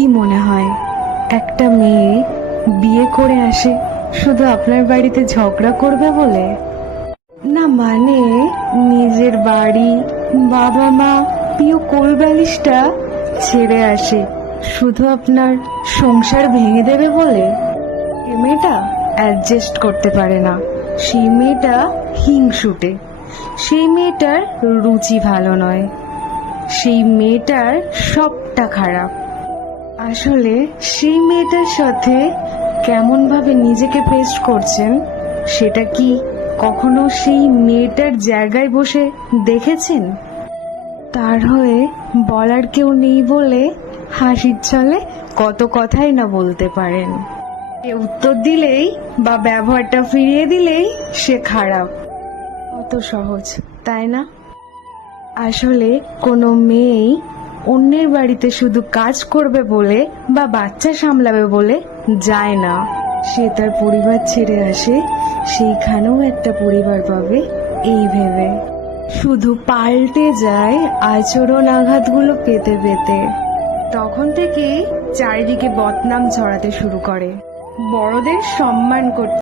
কি মনে হয় একটা মেয়ে বিয়ে করে আসে শুধু আপনার বাড়িতে ঝগড়া করবে বলে? না, মানে নিজের বাড়ি, বাবা মা, প্রিয় কোলবালিশটা ছেড়ে আসে শুধু আপনার সংসার ভেঙে দেবে বলে? এই মেয়েটা অ্যাডজাস্ট করতে পারে না, সেই মেয়েটা হিংসুটে, সেই মেয়েটার রুচি ভালো নয়, সেই মেয়েটার সবটা খারাপ। আসলে সেই মেয়েটার সাথে কেমন ভাবে নিজেকে পেস্ট করছেন সেটা কি কখনো সেই মেয়েটার জায়গায় বসে দেখেছেন? তার হয়ে বলার কেউ নেই বলে হাসির ছলে কত কথাই না বলতে পারেন। এ উত্তর দিলেই বা ব্যবহারটা ফিরিয়ে দিলেই সে খারাপ। কত সহজ, তাই না? আসলে কোনো মেয়েই অন্যের বাড়িতে শুধু কাজ করবে বলে বা বাচ্চা সামলাবে বলে যায় না। সে তার পরিবার ছেড়ে আসে সেইখানেও একটা পরিবার পাবে এই ভেবে। শুধু পাল্টে যায় আচরণ আঘাতগুলো পেতে পেতে। তখন থেকেই চারিদিকে বদনাম ছড়াতে শুরু করে। বড়দের সম্মান করতে